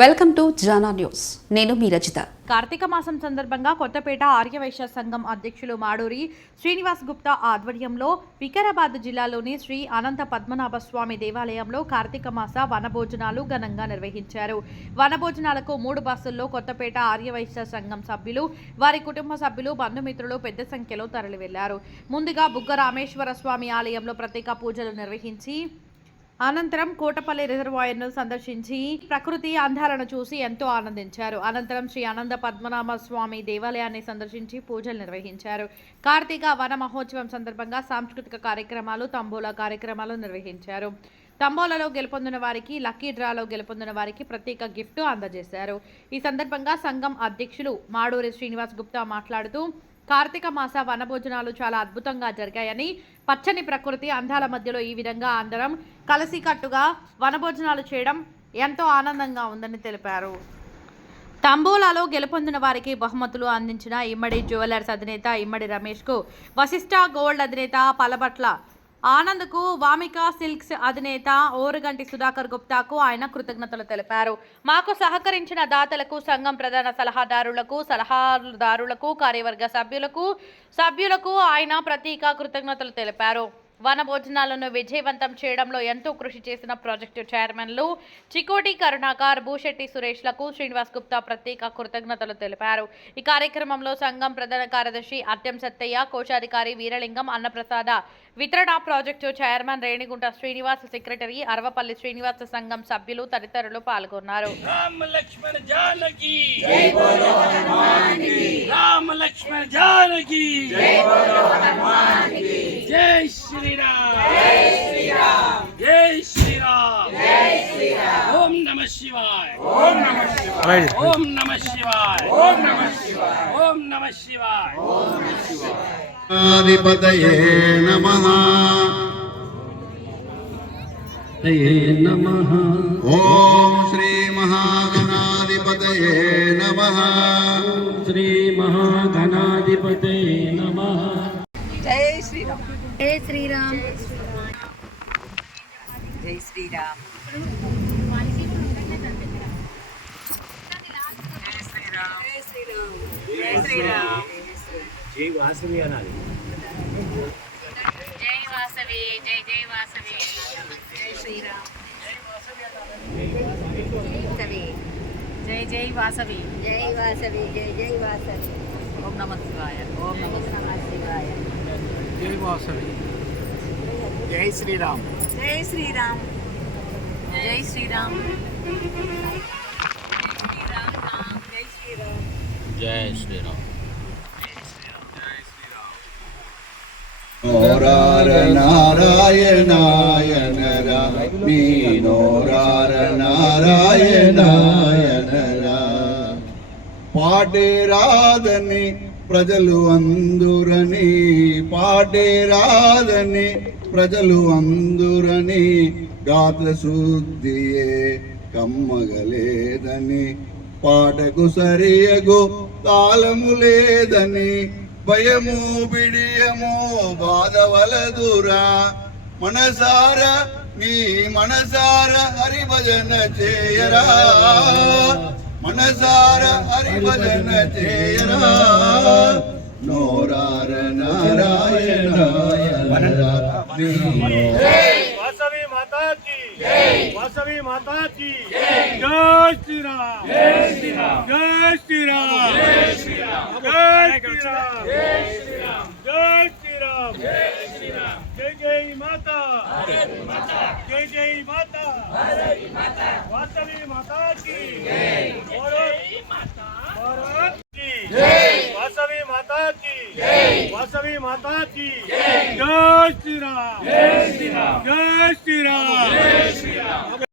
Welcome to Jana news. నేను మీ రచిత. కార్తీక మాసం సందర్భంగా కొత్తపేట ఆర్యవైశ్య సంఘం అధ్యక్షులు మాడూరి శ్రీనివాస్ గుప్తా ఆధ్వర్యంలో వికారాబాద్ జిల్లాలోని శ్రీ అనంత పద్మనాభ స్వామి దేవాలయంలో కార్తీక మాస వనభోజనాలు ఘనంగా నిర్వహించారు. వనభోజనాలకు మూడు బస్సుల్లో కొత్తపేట ఆర్యవైశ్య సంఘం సభ్యులు వారి కుటుంబ సభ్యులు బంధుమిత్రులు పెద్ద సంఖ్యలో తరలివెళ్ళారు. ముందుగా బుగ్గ రామేశ్వర స్వామి ఆలయంలో ప్రత్యేక పూజలు నిర్వహించి అనంతరం కోటపల్లి రిజర్వాయర్ను సందర్శించి ప్రకృతి అందాలను చూసి ఎంతో ఆనందించారు. అనంతరం శ్రీ అనంద పద్మనాభ స్వామి దేవాలయాన్ని సందర్శించి పూజలు నిర్వహించారు. కార్తీక వన మహోత్సవం సందర్భంగా సాంస్కృతిక కార్యక్రమాలు తంబోలా కార్యక్రమాలు నిర్వహించారు. తంబోలలో గెలుపొందిన వారికి లక్కీ డ్రాలో గెలుపొందిన వారికి ప్రత్యేక గిఫ్ట్ అందజేశారు. ఈ సందర్భంగా సంఘం అధ్యక్షులు మాడూరి శ్రీనివాస్ గుప్తా మాట్లాడుతూ కార్తీక మాస వనభోజనాలు చాలా అద్భుతంగా జరిగాయని పచ్చని ప్రకృతి అందాల మధ్యలో ఈ విధంగా అందరం కలిసికట్టుగా వనభోజనాలు చేయడం ఎంతో ఆనందంగా ఉందని తెలిపారు. తంబోలాలో గెలుపొందిన వారికి బహుమతులు అందించిన ఇమ్మడి జ్యువెలర్స్ అధినేత ఇమ్మడి రమేష్కు వశిష్ఠ గోల్డ్ అధినేత పలబట్ల ఆనంద్కు వామిక సిల్క్స్ అధినేత ఓరుగంటి సుధాకర్ గుప్తాకు ఆయన కృతజ్ఞతలు తెలిపారు. మాకు సహకరించిన దాతలకు సంఘం ప్రధాన సలహాదారులకు సలహాదారులకు కార్యవర్గ సభ్యులకు సభ్యులకు ఆయన ప్రతీక కృతజ్ఞతలు తెలిపారు. వన భోజనాలను విజయవంతం చేయడంలో ఎంతో కృషి చేసిన ప్రాజెక్టు చైర్మన్లు చికోటి కరుణాకర్ భూశెట్టి సురేష్లకు శ్రీనివాస్ గుప్తా ప్రత్యేక కృతజ్ఞతలు తెలిపారు. ఈ కార్యక్రమంలో సంఘం ప్రధాన కార్యదర్శి అత్యం సత్తయ్య కోశాధికారి వీరలింగం అన్నప్రసాద వితరణ project chairman Renigunta Srinivas secretary Aravapalli Srinivasa సంఘం సభ్యులు తదితరులు పాల్గొన్నారు. రామ లక్ష్మణ జానకి! లక్ష్మణ జానకి! జై శ్రీరామ్! జై శ్రీరామ్! ఓం నమ శివాయ! ఓం నమ శివాయ! ఓం నమ శివాయ! ఓం నమ శివాయ! ఓం నమ శివాయ! ఆదిపతయే నమ! నమ! ఓం శ్రీ మహాగణా महागणाधिपतये नमः श्रीमहागणाधिपतये नमः। जय श्रीराम। जय श्रीराम। जय श्रीराम। जय श्रीराम जय वासवी जय वासवी जय जय वासवी। जय श्रीराम। జై జై వాసవి జై వాసవి జై జై వాసవి ఓం నమ శివాయ ఓం నమ నమ శివాయ జై వాసవి జై శ్రీరామ్ జై శ్రీరామ్ జై శ్రీరామ్ జై శ్రీరామ్ నోరార నారాయణాయ నరా నీ నోరార నారాయణాయ నరా పాటే రాదని ప్రజలు అందురని పాటే రాదని ప్రజలు అందురని గాత్ర శుద్ధియే కమ్మగలేదని పాటకు సరియగు తాళము లేదని భయము బిడియము బాధవలదురా. మనసార నీ మనసార హరిభజన చేయరా. மனசார அறிவதன தேயரா நோரார நாராயணாய வாசவி மாதா கி வாசவி மாதா கி ஜெய் ஸ்ரீராம் ஜெய் ஸ்ரீராம் ஜெய் ஸ்ரீராம் ஜெய் ஸ்ரீராம் ஜெய் ஸ்ரீராம் ஜெய் ஸ்ரீராம் श्रीराम जय श्रीराम जय जय माता जय जय माता वास्तवी माता की भारत की वासवी माता की वासवी माता की जय श्री राम जय श्री राम जय श्री राम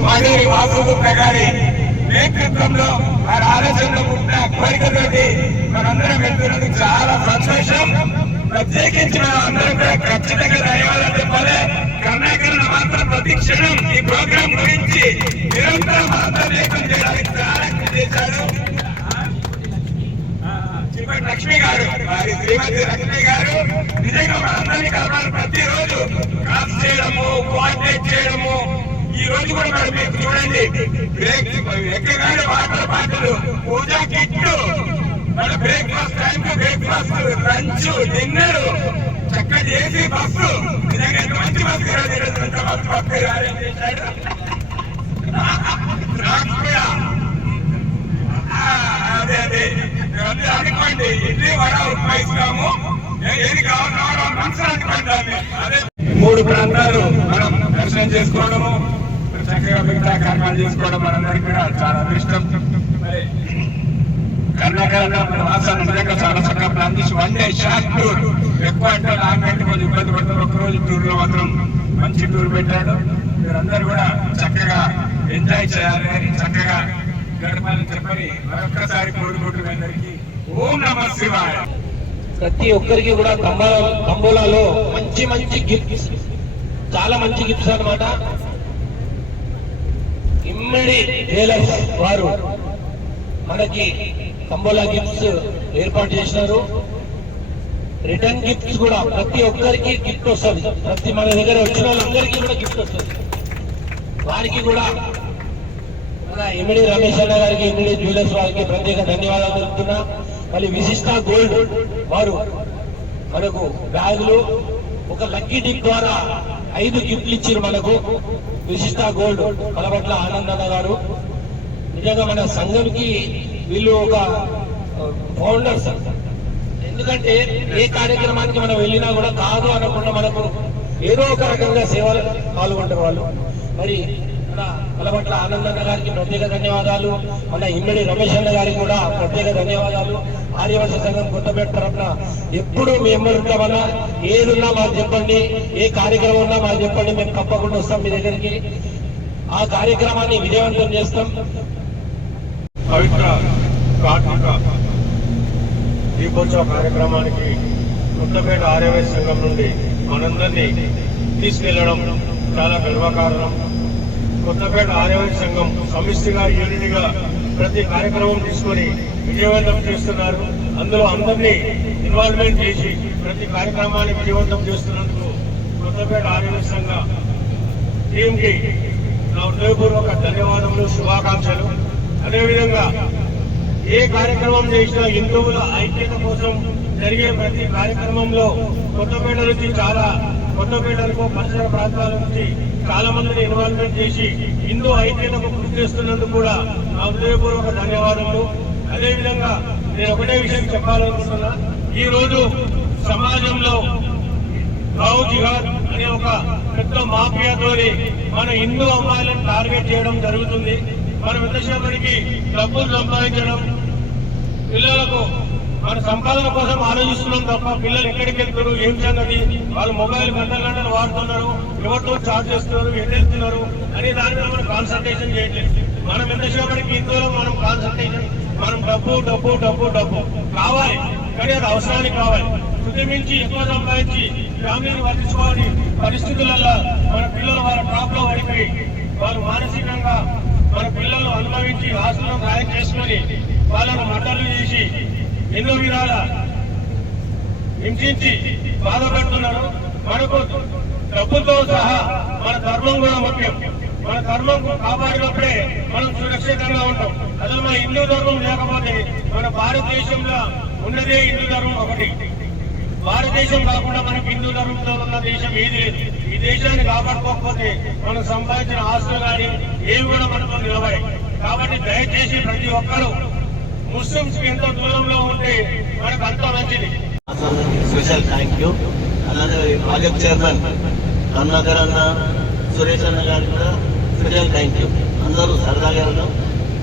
माझे वास्तव प्रकारे నేతృత్వంలో వారి ఆలోచనలో ఉన్న కోరికతోటి మనందరం వెళ్తున్నందుకు చాలా సంతోషం. ప్రత్యేకించి మనం అందరం కూడా ఖచ్చితంగా ధన్యవాదాలు చెప్పాలి. కర్ణాకరణ మాత్రం ప్రతి క్షణం ఈ ప్రోగ్రాం గురించి నిరంతరం మనందరం చేయడానికి చాలా కృషి చేశారు చిరుపతి లక్ష్మి గారు వారి శ్రీమతి లక్ష్మి గారు నిజంగా మనందరినీ కలపాలి ప్రతిరోజు క్లాస్ చేయడము కోఆర్డినేట్ చేయడము ఈ రోజు కూడా మరి మీకు చూడండి. బ్రేక్ ఎక్కగానే వాటర్ బాటిల్ పూజా కిట్లు. మన breakfast time breakfast lunch dinner. చక్కటి ఏసీ బస్సు. నిజంగా మంచి బస్సు బస్సు చేశాడు. నాకు కూడా అదే అదే. అనుకోండి. ఇడ్లీ వడ ఉప్మా ఇస్తాము. ఏ- ఏది కావాలో మనసు అనుకోండి అదే మూడు ప్రాంతాలు మనం దర్శనం చేసుకోవడము. చక్కగా మిగతా కర్మాలు చేసుకోవడం మనందరికీ కూడా చాలా అదృష్టం. కర్ణాకరణ మన నిజంగా చాలా చక్కగా ప్లాన్ చేసి వన్ డే షార్ట్ టూర్. ఎక్కువ అంటే లాంగ్ అంటే కొంచెం ఇబ్బంది టూర్లో మాత్రం మంచి టూర్ పెట్టాడు. మీరందరూ కూడా చక్కగా ఎంజాయ్ చేయాలి చక్కగా గడపాలని చెప్పని మరొక్కసారి కోరుకుంటున్న అందరికీ ఓం నమ శివాయ. ప్రతి ఒక్కరికి కూడా కంబోలా కంబోలాలో మంచి మంచి గిఫ్ట్స్ చాలా మంచి గిఫ్ట్స్ అన్నమాట. ఇమ్మడి డీలర్స్ వారు మనకి కంబోలా గిఫ్ట్స్ ఏర్పాటు చేసినారు. రిటర్న్ గిఫ్ట్స్ కూడా ప్రతి ఒక్కరికి గిఫ్ట్ వస్తుంది. ప్రతి మన దగ్గర వచ్చిన వాళ్ళందరికీ కూడా గిఫ్ట్ వస్తుంది. వారికి కూడా మన ఎమ్మిడి రమేష్ అన్న గారికి ఎమ్మిడి జ్యువెలర్స్ వారికి ప్రత్యేక ధన్యవాదాలు తెలుపుతున్నా. మళ్ళీ విశిష్ట గోల్డ్ వారు మనకు బ్యాగులు ఒక లక్కీ డిప్ ద్వారా ఐదు గిఫ్ట్లు ఇచ్చారు మనకు. విశిష్ట గోల్డ్. పలపట్ల ఆనందన్న గారు. నిజంగా మన సంఘంకి వీళ్ళు ఒక ఫౌండర్స్. ఎందుకంటే ఏ కార్యక్రమానికి మనం వెళ్ళినా కూడా కాదు అనకుండా మనకు ఏదో ఒక రకంగా సేవలు పాల్గొంటారు వాళ్ళు. మరి కలబట్ల ఆనందన్న గారికి ప్రత్యేక ధన్యవాదాలు. మన ఇమ్మడి రమేష్ అన్న గారికి కూడా ప్రత్యేక ధన్యవాదాలు. ఆర్యవర్ష సంఘం కొత్తపేట తరఫున ఎప్పుడు మేము ఉంటామన్నా ఏదున్నా మాకు చెప్పండి ఏ కార్యక్రమం ఉన్నా మాకు చెప్పండి మేము తప్పకుండా వస్తాం మీ దగ్గరికి. ఆ కార్యక్రమాన్ని విజయవంతం చేస్తాం. పవిత్ర కార్తీక దీపోత్సవ కార్యక్రమానికి కొత్తపేట ఆర్యవేశ సంఘం నుండి మనందరినీ తీసుకెళ్ళడం చాలా గర్వకారణం. కొత్తపేట ఆర్యవైశ్య సంఘం సమిష్టిగా యూనిట్గా ప్రతి కార్యక్రమం తీసుకొని విజయవంతం చేస్తున్నారు. అందులో అందరినీ ఇన్వాల్వ్మెంట్ చేసి ప్రతి కార్యక్రమాన్ని విజయవంతం చేస్తున్నందుకు కొత్తపేట ఆర్యవైశ్య సంఘ టీంకి నా హృదయపూర్వక ధన్యవాదములు శుభాకాంక్షలు. అదేవిధంగా ఏ కార్యక్రమం చేసినా హిందువుల ఐక్యత కోసం జరిగే ప్రతి కార్యక్రమంలో కొత్తపేట నుంచి చాలా కొత్తపేటలకు పరిసర ప్రాంతాల నుంచి చాలా మందిని ఇన్వాల్వ్మెంట్ చేసి హిందూ ఐక్యతకు కృషి చేస్తున్నందుకు కూడా నా హృదయపూర్వక ధన్యవాదములు. అదేవిధంగా నేను ఒకటే విషయం చెప్పాలనుకుంటున్నా. ఈ రోజు సమాజంలో రావు జిహాద్ అనే ఒక పెద్ద మాఫియాతోని మన హిందూ అమ్మాయిలను టార్గెట్ చేయడం జరుగుతుంది. మనం ఎంతసేపటికి డబ్బులు సంపాదించడం పిల్లలకు మన సంపాదన కోసం ఆలోచిస్తున్నాం తప్ప పిల్లలు ఎక్కడికి వెళ్తారు ఏం సంగతి? వాళ్ళు మొబైల్ గంటల గంటలు వాడుతున్నారు ఎవరితో చార్జ్ చేస్తున్నారు ఎటు అనే దాని మీద మనం కాన్సన్ట్రేషన్ చేయట్లేదు. మనం ఎంతసేపటికి ఇందులో మనం కాన్సన్ట్రేషన్ మనం డబ్బు డబ్బు డబ్బు డబ్బు. కావాలి కానీ అది అవసరానికి కావాలి. శృతి మించి ఎక్కువ సంపాదించి ఫ్యామిలీని వర్తించుకోవాలి పరిస్థితులలో మన పిల్లలు వాళ్ళ టాప్లో పడిపోయి వాళ్ళు మానసికంగా మన పిల్లలు అనుభవించి ఆస్తులను గాయం చేసుకొని వాళ్ళను మద్దతు చేసి ఎన్నో విధాల హింసించి బాధపడుతున్నారు. మనకు డబ్బుతో సహా మన ధర్మం కూడా ముఖ్యం. మన ధర్మం కాపాడినప్పుడే మనం సురక్షితంగా ఉంటాం. అసలు మన హిందూ ధర్మం లేకపోతే మన భారతదేశంలో ఉన్నదే హిందూ ధర్మం ఒకటి. భారతదేశం కాకుండా మనకు హిందూ ధర్మంతో ఉన్న దేశం ఏది లేదు. ఈ దేశాన్ని కాపాడుకోకపోతే మనం సంపాదించిన ఆస్తులు కానీ ఏవి కూడా మనకు నిలబడి కాబట్టి దయచేసి ప్రతి ఒక్కరూ ముస్లింస్కి ఎంతో దూరంలో ఉంటే మనకు అంత మంచిది. Special thank you. అలాగే ప్రాజెక్ట్ చైర్మన్ కరుణాకర్ అన్న సురేష్ అన్న గారికి కూడా స్పెషల్ థ్యాంక్ యూ. అందరూ సరదాగా ఉన్నాం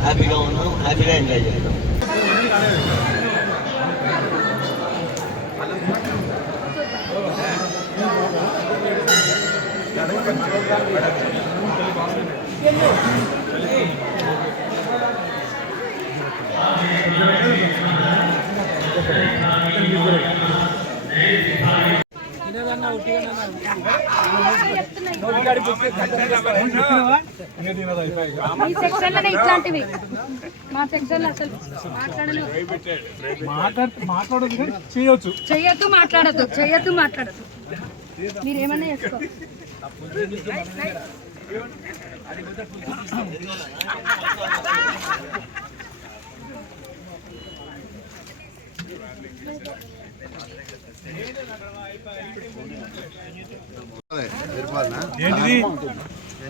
హ్యాపీగా ఉన్నాం హ్యాపీగా ఎంజాయ్ చేస్తాం మీ సెక్షన్లోనే ఇట్లాంటివి. మా సెక్షన్లో అసలు మాట్లాడలేదు మాట్లాడదు చేయొచ్చు. చెయ్యొద్దు మాట్లాడద్దు. చెయ్యొద్దు మాట్లాడద్దు. మీరు చేసుకో. ఏంటిది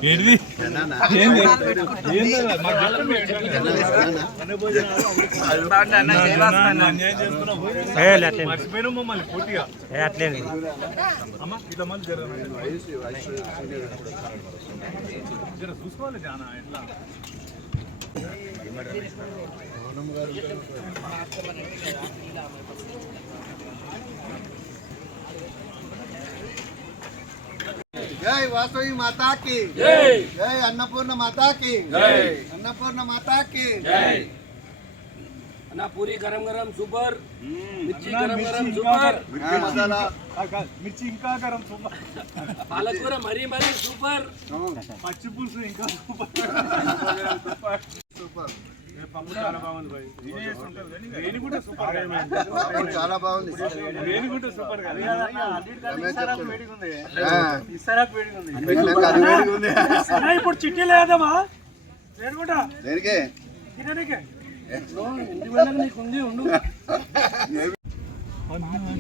ఏంటిది? మర్చిపోయినా మమ్మల్ని పూర్తిగా. అమ్మా ఇట్లా మళ్ళీ జర చూసుకోవాలి జానా ఎట్లా? జై వాసవి మాతాకి. జై. అన్నపూర్ణ మాతాకి. జై. అన్నపూర్ణ మాతాకి. జై. అన్న పూరి గరం గరం సూపర్. మిర్చి గరం గరం సూపర్. మిర్చి మసాలా. మిర్చి ఇంకా గరం సూపర్. పాలకూర మరీ మరీ సూపర్. పచ్చి పులుసు ఇంకా సూపర్. సూపర్. చాలా బాగుంది ఇప్పుడు చిట్టి లేదమ్మా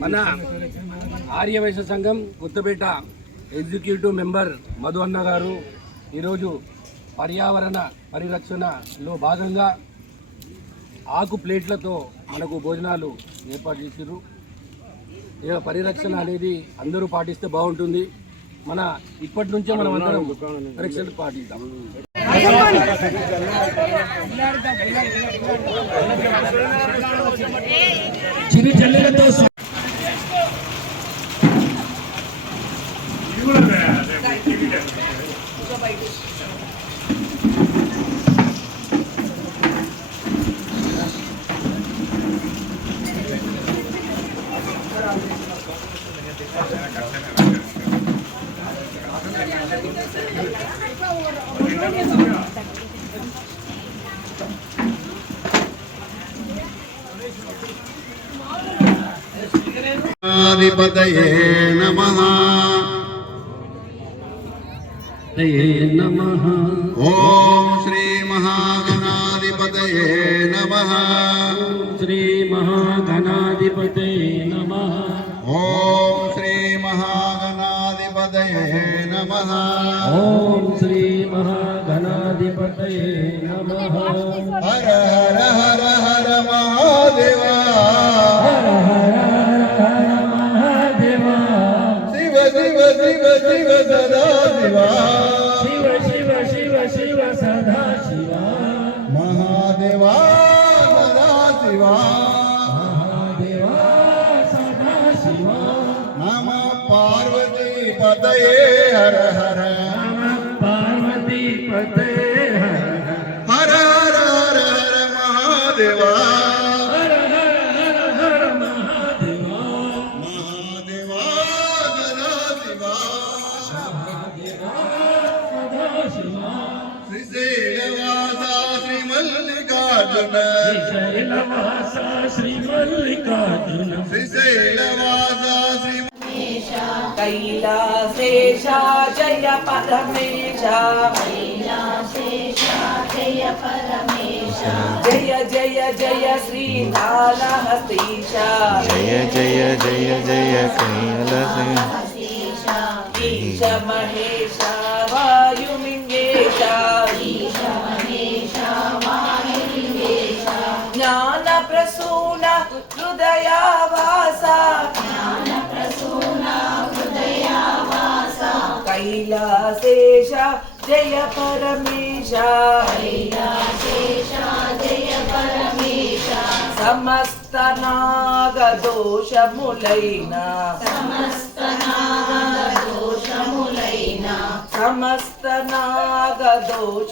మన ఆర్యవైశ్య సంఘం కొత్తపేట ఎగ్జిక్యూటివ్ మెంబర్ మధు అన్న గారు ఈరోజు పర్యావరణ పరిరక్షణలో భాగంగా ఆకు ప్లేట్లతో మనకు భోజనాలు ఏర్పాటు చేసారు ఇక పరిరక్షణ అనేది అందరూ పాటిస్తే బాగుంటుంది. మన ఇప్పటి నుంచే మనం అందరం పరిరక్షణ పాటిద్దాం. చిరు చెల్లెలతో ఆధిపతయే నమః. ఓం శ్రీ మహాగణాధిపతయే నమః. శ్రీ మహాగణాధిపతే నమ. ఓం శ్రీ మహాగణాధిపతయే నమః. ఓం శ్రీ మహాగణాధిపతే హర హర హర హర హర హర హర మహాదేవా శివ శివ శివ శివ సదా శివా శివ శివ శివ శివ సదా శివ మహాదేవా సదా శివా దేవా సదా శివ నమ పార్వతీ పతయే హర హర నమ పార్వతీ పతయే శైలవాస శ్రీ మల్లికార్జున శ్రీశైలవాస శ్రీ కైలాసేశ జయ పరమేశ జయ జయ జయ శ్రీకాళహస్తీశ జయ జయ జయ జయ కైలస ఈశ మహేశ వాయులింగేశ జ్ఞాన ప్రసూన హృదయావాస. కైలాసేశ జయ పరమేశ. సమస్త నాగదోషములైన సమస్త నాగదోష